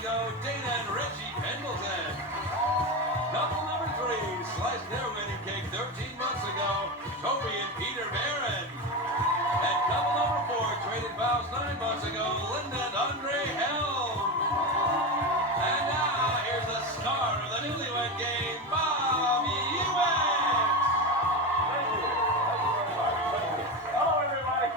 ago, Dana and Reggie Pendleton. Couple number 3 sliced their wedding cake 13 months ago, Toby and Peter Barron. And couple number 4 traded vows 9 months ago, Linda and Andre Helm. And now, here's the star of the Newlywed Game, Bobby Ewing. Thank you. Thank you very much. Thank you. Hello, everybody.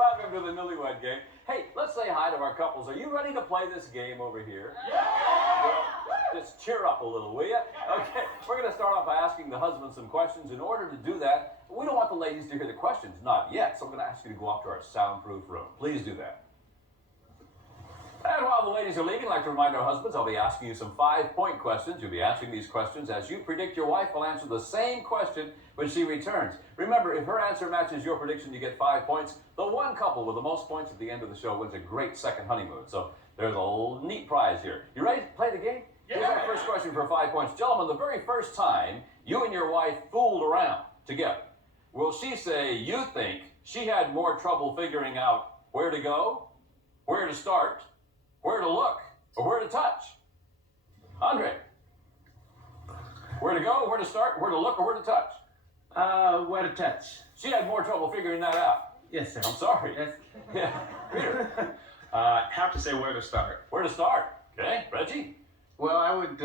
Welcome to the Newlywed Game. Hey, let's say hi to our couples. Are you ready to play this game over here? Yeah! Well, just cheer up a little, will you? Okay, we're going to start off by asking the husband some questions. In order to do that, we don't want the ladies to hear the questions, not yet. So I'm going to ask you to go off to our soundproof room. Please do that. And while the ladies are leaving, I'd like to remind our husbands, I'll be asking you some 5-point questions. You'll be answering these questions as you predict your wife will answer the same question when she returns. Remember, if her answer matches your prediction, you get 5 points. The one couple with the most points at the end of the show wins a great second honeymoon. So there's a neat prize here. You ready to play the game? Yeah. Here's our first question for 5 points. Gentlemen, the very first time you and your wife fooled around together, will she say you think she had more trouble figuring out where to go, where to start, where to look, or where to touch? Andre, where to go, where to start, where to look, or where to touch? Where to touch. She had more trouble figuring that out. Yes, sir. I'm sorry. Yes. Yeah. Peter, Have to say where to start. where to start? Okay, Reggie? Well, I would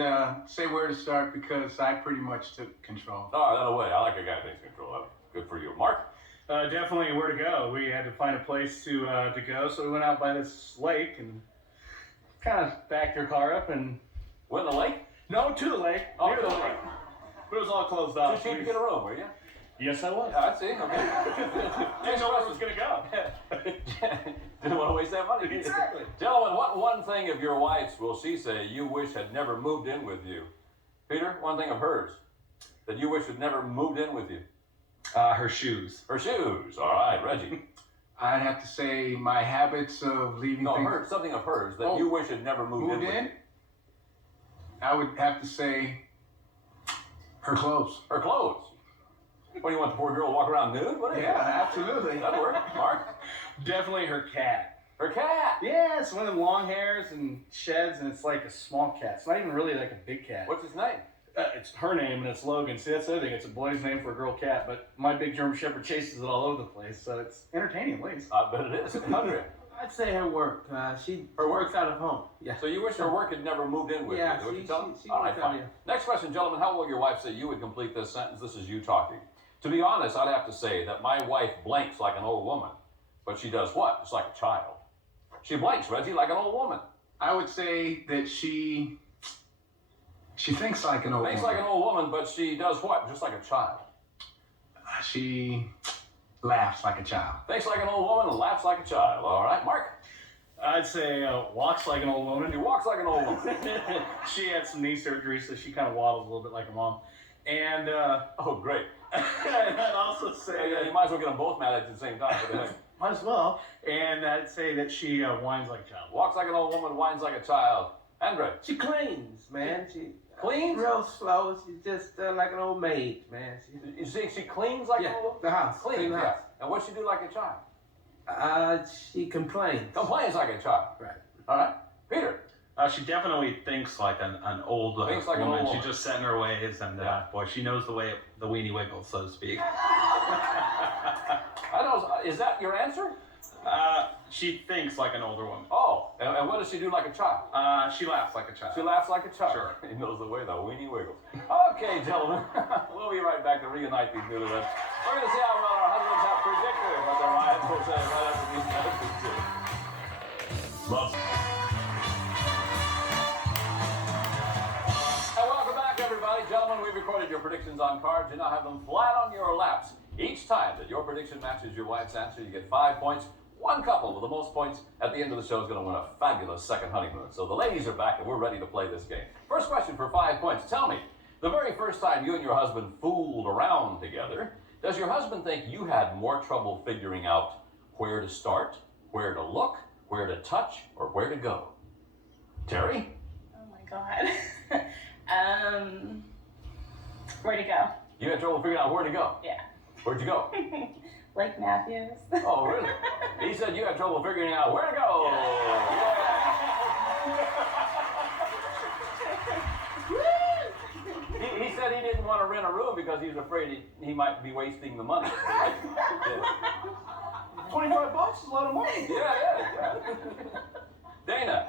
say where to start because I pretty much took control. Oh, that away. I like a guy who takes control of it. Good for you. Mark? Definitely where to go. We had to find a place to go, so we went out by this lake and kind of backed your car up and Went in the lake? no, to the lake, Oh, near to the the lake, lake. but it was all closed Too off. cheap to get a room, were you? Yes, I was. Yeah, I see. Okay. Didn't know where it was gonna go. Didn't want to waste that money. Exactly. Gentlemen, what one thing of your wife's will she say you wish had never moved in with you? Peter, one thing of hers that you wish had never moved in with you? Her shoes. Her shoes. All right, Reggie. I'd have to say my habits of leaving No, things something of hers that Oh. you wish had never moved in moved with in. you. I would have to say her clothes. Her clothes. What, do you want the poor girl to walk around nude? What is Yeah, it? absolutely. That'd work. Mark? Definitely her cat. Her cat. Yeah, it's one of them long hairs and sheds, and it's like a small cat. It's not even really like a big cat. What's his name? It's her name and it's Logan. See, that's the other thing. It's a boy's name for a girl cat, but my big German Shepherd chases it all over the place, so it's entertaining at least. I bet it is. Andre. I'd say her work. She Her work? works out of home. Yeah. So you wish her work had never moved in with Yeah, you? Is that what she- you tell me? she All right, works out fine. here. Next question, gentlemen. How will your wife say you would complete this sentence? This is you talking. To be honest, I'd have to say that my wife blinks like an old woman, but she does what? Just like a child. She blinks, Reggie, like an old woman. I would say that she thinks like an old Blinks woman. like an old woman, but she does what? Just like a child. She laughs like a child. Thinks like an old woman and laughs like a child. All right, Mark? I'd say walks like an old woman. She walks like an old woman. She had some knee surgery, so she kind of waddles a little bit like her mom. And Oh, great. I'd also say, Yeah, you might as well get them both mad at the same time. What do you think? might as well. And I'd say that she whines like a child. Walks like an old woman, whines like a child. Andre? She cleans, man. She Cleans? real slow. She's just like an old maid, man. You see, she cleans like an Yeah, old woman? the house. Cleans, Clean the yeah. house. And what's she do like a child? She complains. Complains like a child. Right. All right. Peter? She definitely thinks like an old Thinks like an woman. old She's woman. just set in her ways, and Yeah. boy, she knows the way the weenie wiggles, so to speak. I don't. Is that your answer? She thinks like an older woman. Oh, and what does she do like a child? She laughs like a child. She laughs like a child. Sure. He knows the way the weenie wiggles. Okay, gentlemen. We'll be right back to reunite these newlyweds. We're going to see how well our husbands have predicted what their wives will say right after these messages. Love. And welcome back, everybody. Gentlemen, we've recorded your predictions on cards. You now have them flat on your laps. Each time that your prediction matches your wife's answer, you get 5 points. One couple with the most points at the end of the show is going to win a fabulous second honeymoon. So the ladies are back and we're ready to play this game. First question for 5 points. Tell me, the very first time you and your husband fooled around together, does your husband think you had more trouble figuring out where to start, where to look, where to touch, or where to go? Terry? Oh my god. Where to go? You had trouble figuring out where to go. Yeah. Where'd you go? Lake Matthews. Oh, really? He said you had trouble figuring out where to go. Yeah. a room because he was afraid he might be wasting the money. Yeah. $25 is a lot of money. Yeah. Dana,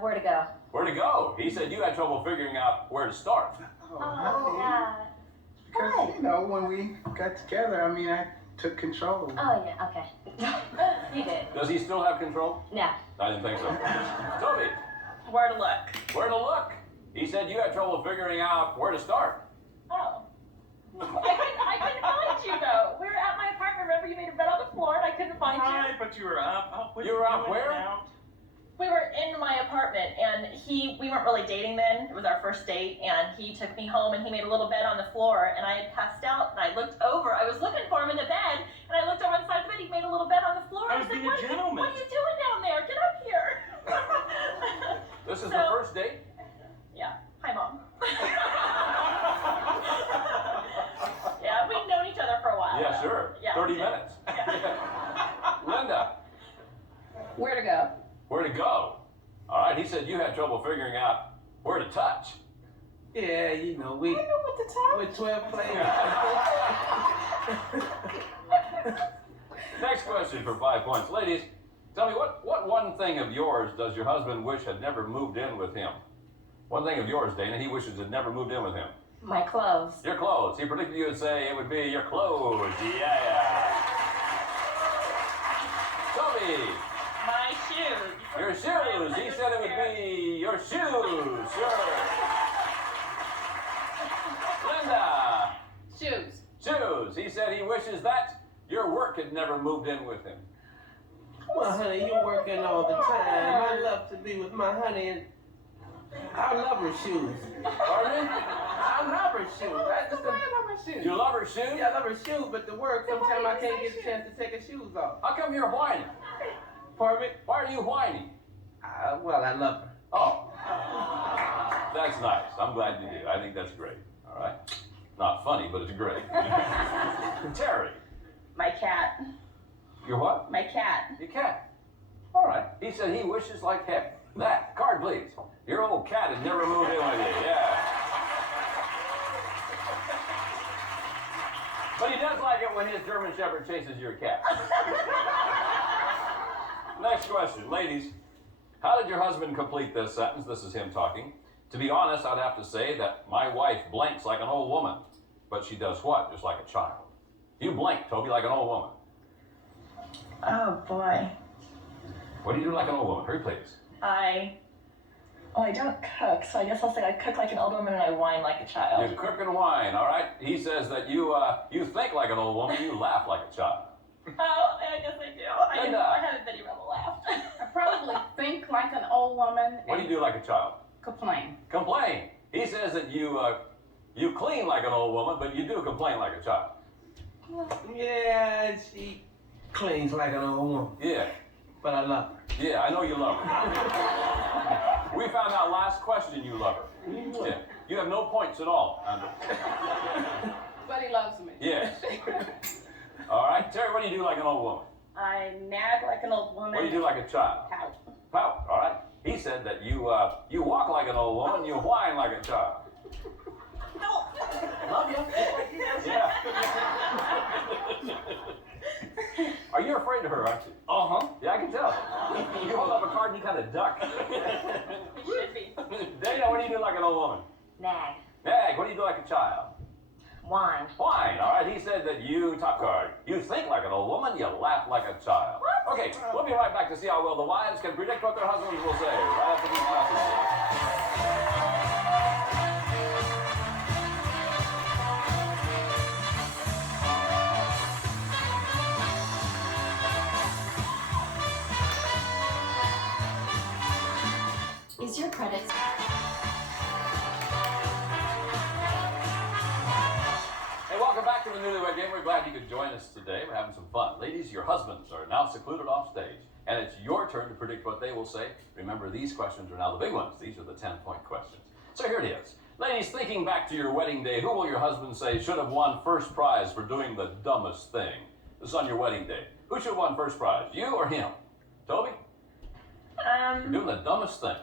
Where to go? where to go? He said you had trouble figuring out where to start. Oh, yeah. Because, you know, when we got together, I mean, I took control. Oh, yeah, okay. You did. Does he still have control? No. I didn't think so. Toby, Where to look? where to look? He said you had trouble figuring out where to start. Oh. I couldn't find you though. We were at my apartment. Remember you made a bed on the floor and I couldn't find you? Right, but you were up. You were up where? We were in my apartment and we weren't really dating then. It was our first date and he took me home and he made a little bed on the floor and I had passed out and I looked over. I was looking for him in the bed and I looked over on the side of the bed. He made a little bed on the floor. I was being a gentleman. What are you doing down there? Get up here. This is the first date? Yeah. Hi, Mom. Yeah, we've known each other for a while. Yeah, though. sure. Yeah, 30 we did. minutes. Yeah. Linda, Where to go? where to go? All right, he said you had trouble figuring out where to touch. Yeah, you know, we I know what to talk. with 12 players. Next question for 5 points. Ladies, tell me, what one thing of yours does your husband wish had never moved in with him? One thing of yours, Dana, he wishes had never moved in with him. My clothes. Your clothes. He predicted you would say it would be your clothes. Yeah. Toby, My shoes. your shoes. He said it would be your shoes. Sure. Linda, Shoes. shoes. He said he wishes that your work had never moved in with him. Well, honey, you're working all the time. I love to be with my honey and I love her shoes. Pardon me? I love her shoes. I just love my shoes. You love her shoes? Yeah, I love her shoes, but the work, sometimes I can't get a chance to take her shoes off. How come you're whining? Pardon me? Why are you whining? Well, I love her. Oh. That's nice. I'm glad you do. I think that's great. All right. Not funny, but it's great. Terry, My cat. you're what? My cat. Your cat. All right. He said he wishes like heck. That. Card, please. Your old cat had never moved in with you. Yeah. But he does like it when his German Shepherd chases your cat. Next question. Ladies, how did your husband complete this sentence? This is him talking. To be honest, I'd have to say that my wife blinks like an old woman. But she does what? Just like a child. You blink, Toby, like an old woman. Oh boy. What do you do like an old woman? Hurry, please. I don't cook, so I guess I'll say I cook like an old woman and I whine like a child. You cook and whine, all right? He says that you think like an old woman, you laugh like a child. Oh, I guess I do. Linda. I haven't Betty Rebel laughed. I probably think like an old woman What do and you do like a child? complain. Complain. He says that you clean like an old woman, but you do complain like a child. Yeah, she cleans like an old woman, Yeah. but I love her. Yeah, I know you love her. We found out last question you love her. Yeah. You have no points at all, Andrew. But he loves me. Yes. All right, Terry, what do you do like an old woman? I nag like an old woman. What do you do like a child? Pout. Pout, all right. He said that you walk like an old woman, you whine like a child. No. Love you. Yeah. Are you afraid of her, aren't you? Uh-huh. Yeah, I can tell. You hold up a card and you kind of duck. It should be. Dana, what do you do like an old woman? Nag. Nag, what do you do like a child? Whine. Whine, all right. He said that you, top card, you think like an old woman, you laugh like a child. Okay, we'll be right back to see how well the wives can predict what their husbands will say right after these messages. Is your credit? Hey, welcome back to the Newlywed Game. We're glad you could join us today. We're having some fun. Ladies, your husbands are now secluded off stage, and it's your turn to predict what they will say. Remember, these questions are now the big ones. These are the 10-point questions. So here it is. Ladies, thinking back to your wedding day, who will your husband say should have won first prize for doing the dumbest thing? This is on your wedding day. Who should have won first prize, you or him? Toby? You're doing the dumbest thing.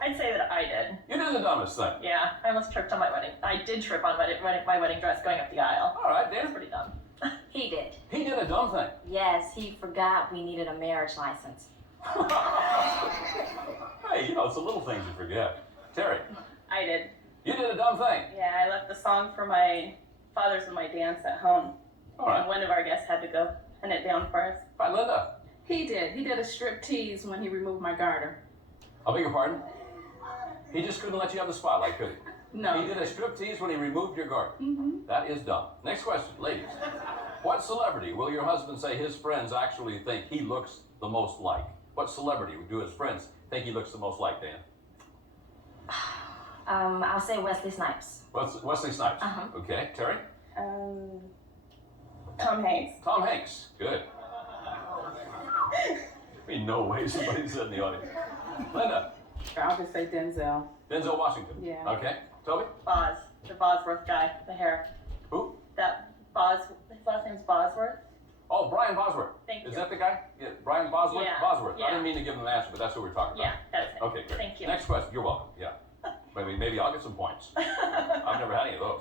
I'd say that I did. You did the dumbest thing. Yeah, I almost tripped on my wedding. I did trip on my wedding dress going up the aisle. All right, That's Dan. pretty dumb. He did. He did a dumb thing. Yes, he forgot we needed a marriage license. Hey, you know, it's the little things you forget. Terry, I did. you did a dumb thing. Yeah, I left the song for my fathers and my dance at home. All right. And one of our guests had to go pin it down for us. All right, Linda. He did. He did a strip tease when he removed my garter. I beg your pardon? He just couldn't let you have the spotlight, could he? No. He did a striptease when he removed your garter. Mm-hmm. That is dumb. Next question, ladies. What celebrity will your husband say his friends actually think he looks the most like? What celebrity do his friends think he looks the most like, Dan? I'll say Wesley Snipes. Wesley Snipes. Uh-huh. Okay, Terry? Tom Hanks. Tom Hanks. Good. Be no way somebody said in the audience. Linda? I'll just say Denzel. Denzel Washington. Yeah. Okay. Toby? Boz. The Bosworth guy. The hair. Who? That Boz. His last name's Bosworth. Oh, Brian Bosworth. Thank you. Is that the guy? Yeah, Brian Bosworth? Yeah, Bosworth. I yeah. didn't mean to give him an answer, but that's what we're talking Yeah, about. that's it. Okay, great. Thank you. Next question. You're welcome. Yeah. Maybe I'll get some points. I've never had any of those.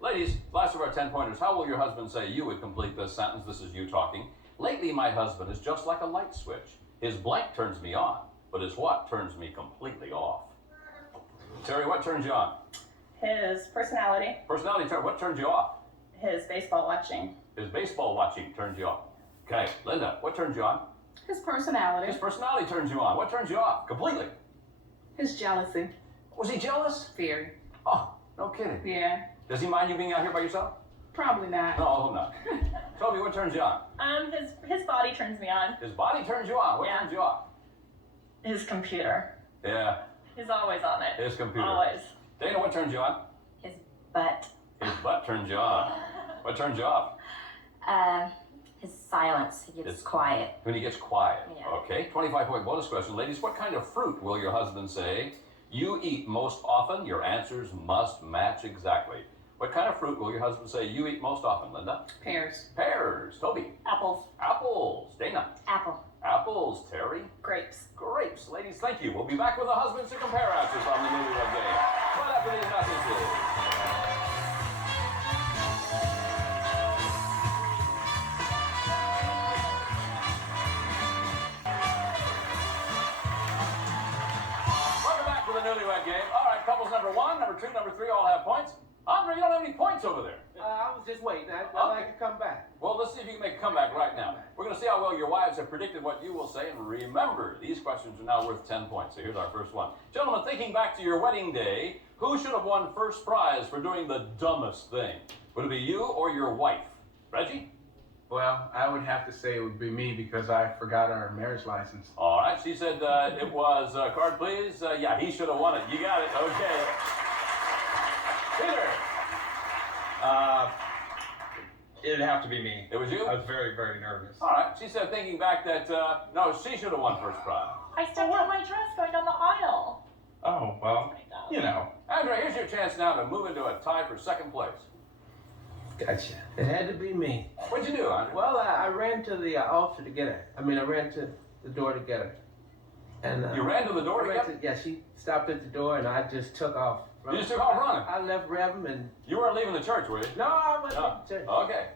Ladies, last of our 10 pointers. How will your husband say you would complete this sentence? This is you talking. Lately, my husband is just like a light switch. His blank turns me on, but his what turns me completely off. Terry, what turns you on? His personality. Personality turn. What turns you off? His baseball watching. His baseball watching turns you off. Okay, Linda, what turns you on? His personality. His personality turns you on. What turns you off? Completely. His jealousy. Was he jealous? Very. Oh, no kidding. Yeah. Does he mind you being out here by yourself? Probably not. No, I hope not. Toby, what turns you on? His body turns me on. His body turns you on. What Yeah. turns you off? His computer. Yeah, He's always on it. his computer. Always. Dana, what turns you on? His butt. His butt turns you on. What turns you off? His silence. He gets quiet. When he gets quiet. Yeah. Okay, 25-point bonus question. Ladies, what kind of fruit will your husband say you eat most often? Your answers must match exactly. What kind of fruit will your husband say you eat most often, Linda? Pears. Pears. Toby? Apples. Apples. Dana? Apple. Apples. Terry? Grapes. Grapes. Ladies, thank you. We'll be back with the husbands to compare answers on the Newlywed Game. Right after these messages. Welcome back to the Newlywed Game. All right, couples number 1, number 2, number 3 all have points. Andre, you don't have any points over there. I was just waiting. I'd like to come back. Well, let's see if you can make a comeback right now. We're going to see how well your wives have predicted what you will say. And remember, these questions are now worth 10 points. So here's our first one. Gentlemen, thinking back to your wedding day, who should have won first prize for doing the dumbest thing? Would it be you or your wife? Reggie? Well, I would have to say it would be me because I forgot our marriage license. All right. She said it was, card please. Yeah, he should have won it. You got it. Okay. Peter? It'd have to be me. It was you? I was very, very nervous. All right. She said thinking back that, no, she should have won first prize. I stepped on my dress going down the aisle. Oh, well, you know. Andre, here's your chance now to move into a tie for second place. Gotcha. It had to be me. What'd you do, Andre? Well, I ran to the altar to get her. I ran to the door to get her. And You ran to the door I to ran get to, yeah, she stopped at the door, and I just took off. You just took off running? I left Reverend and... You weren't leaving the church, were you? No, I went No. to church. Okay.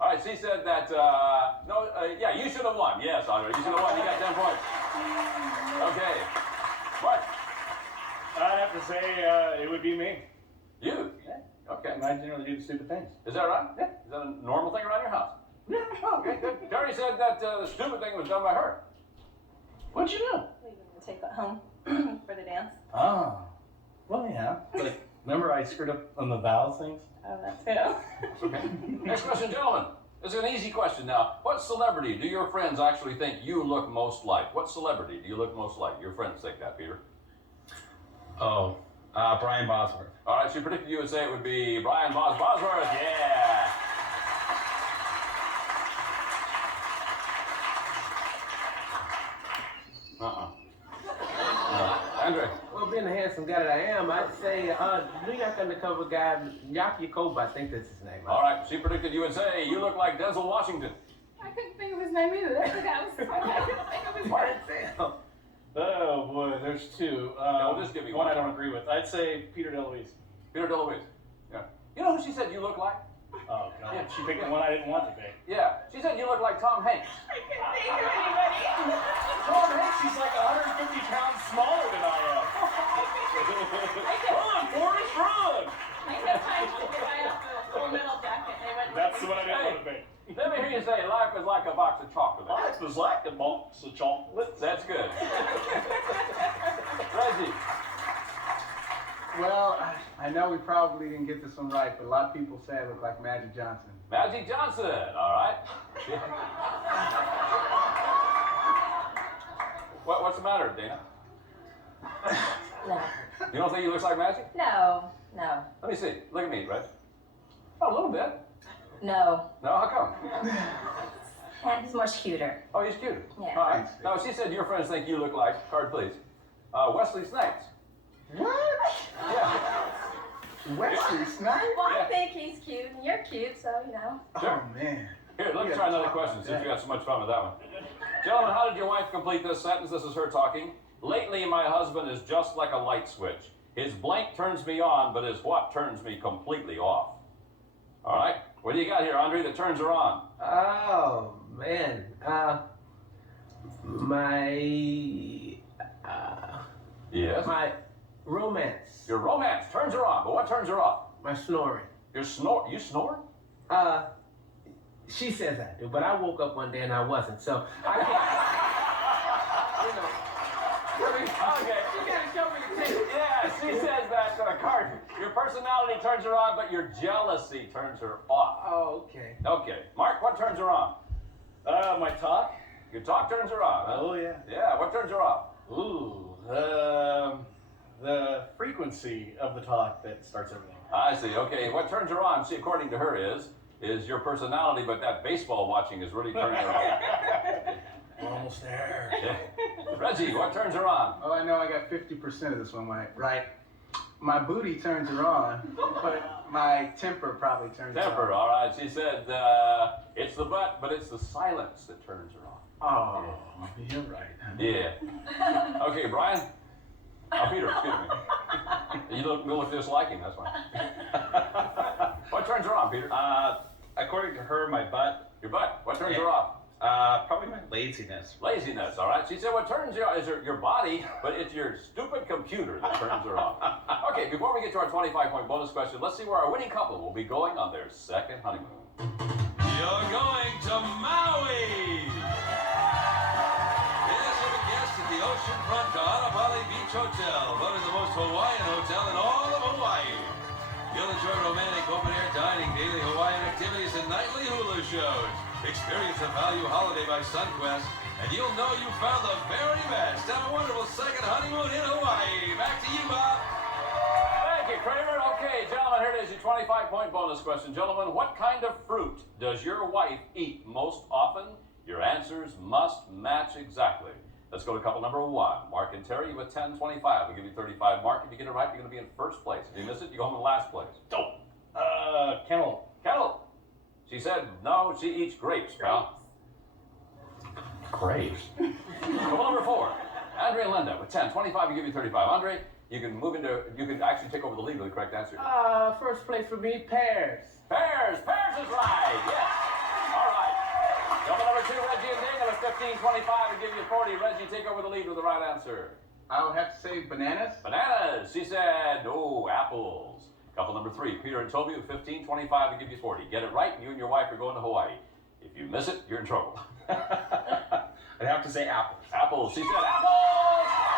All right, she said that, yeah, you should have won. Yes, Andre, you should have won. You got 10 points. Okay. What? I'd have to say it would be me. You? Okay. I generally do the stupid things. Is that right? Yeah. Is that a normal thing around your house? Yeah. Oh, okay, good. Terry said that the stupid thing was done by her. What'd you do? We were gonna take it home for the dance. Oh. Well, yeah. But remember I screwed up on the vowel things? Oh, that's good. Okay. Next question, gentlemen. This is an easy question now. What celebrity do your friends actually think you look most like? What celebrity do you look most like? Your friends think that, Peter. Oh, Brian Bosworth. All right, she predicted you would say it would be Brian Bosworth. Yeah. Andre. Well, being the handsome guy that I am, I'd say New York undercover guy, Yaki Koba, I think that's his name. All right, she predicted you would say you look like Denzel Washington. I couldn't think of his name either. That's the guy I was I couldn't think of his name. Oh boy, there's there's two. we'll just give you one one. I don't agree with. I'd say Peter DeLuise. Peter DeLuise. Yeah. You know who she said you look like? Oh, God. Yeah. She picked the one I didn't want to pick. Yeah. She said you look like Tom Hanks. I couldn't think of anybody. Tom Hanks, he's like 150 pounds smaller than I am. Run, Forrest, run! I kept trying to get right off the Full Metal Jacket. They went That's the one I didn't want to pick. Let me hear you say life is like a box of chocolates. Life was like a box of chocolates. That's good. Reggie. Well, I know we probably didn't get this one right, but a lot of people say I look like Magic Johnson. Magic Johnson. All right. What's the matter, Dana? No. You don't think he looks like Magic? No. Let me see. Look at me, Reg. Oh, a little bit. No. No, how come? And he's much cuter. Oh, he's cute. Yeah. All right. No, she said your friends think you look like, card please, Wesley Snipes. What? Yeah. Wesley Snipes? Well, I Yeah. think he's cute, and you're cute, so, you know. Sure. Oh, man. Here, let me We try gotta another talk question about since that. you had so much fun with that one. Gentlemen, how did your wife complete this sentence? This is her talking. Lately, my husband is just like a light switch. His blank turns me on, but his what turns me completely off. All right. What do you got here, Andre, that turns her on? Oh, man. Yes. My romance. Your romance turns her on, but what turns her off? My snoring. You snore? She says I do, but I woke up one day and I wasn't, so I can't. Okay. You gotta show me the tape. Yeah, she says that, Card. Your personality turns her on, but your jealousy turns her off. Oh, okay. Okay. Mark, what turns her on? My talk? Your talk turns her on, huh? Oh, yeah. Yeah, what turns her off? Ooh, the frequency of the talk that starts everything. I see. Okay, what turns her on, see, according to her, is your personality, but that baseball watching is really turning her on. We're almost there. Yeah. Reggie, what turns her on? Oh, I know I got 50% of this one right. My booty turns her on, but my temper probably turns her Temper, on. all right. She said it's the butt, but it's the silence that turns her on. Oh, you're right. Yeah. Okay, Brian. Oh, Peter, excuse me. You look just like him, that's why. What turns her on, Peter? According to her, my butt. Your butt. What turns her off? Probably my laziness. Laziness, all right. She said what turns you on is your body, but it's your stupid computer that turns her off. Okay, before we get to our 25-point bonus question, let's see where our winning couple will be going on their second honeymoon. You're going to Maui! Yes, you're a guest at the oceanfront Ka'anapali Beach Hotel, voted the most Hawaiian hotel in all of Hawaii. You'll enjoy romantic open-air dining, daily Hawaiian activities, and nightly hula shows. Experience the Value Holiday by SunQuest, and you'll know you found the very best. Have a wonderful second honeymoon in Hawaii. Back to you, Bob. Thank you, Kramer. Okay, gentlemen, here it is, your 25-point bonus question. Gentlemen, what kind of fruit does your wife eat most often? Your answers must match exactly. Let's go to couple number one. Mark and Terry with 10-25. We'll give you 35. Mark, if you get it right, you're going to be in first place. If you miss it, you go home in last place. Dope. Cantaloupe. Cantaloupe. She said, no, she eats grapes, pal. Grapes. Couple number four. Andre and Linda with 10-25. We give you 35. Andre, you can actually take over the lead with the correct answer. First place for me, pears. Pears is right. Yes. All right. Couple number two, Reggie and Dana with 15-25. We give you 40. Reggie, take over the lead with the right answer. I would have to say bananas. Bananas. She said, no, apples. Couple number three, Peter and Toby with 15-25. We give you 40. Get it right, and you and your wife are going to Hawaii. If you miss it, you're in trouble. I'd have to say apples. Apples. She said apples.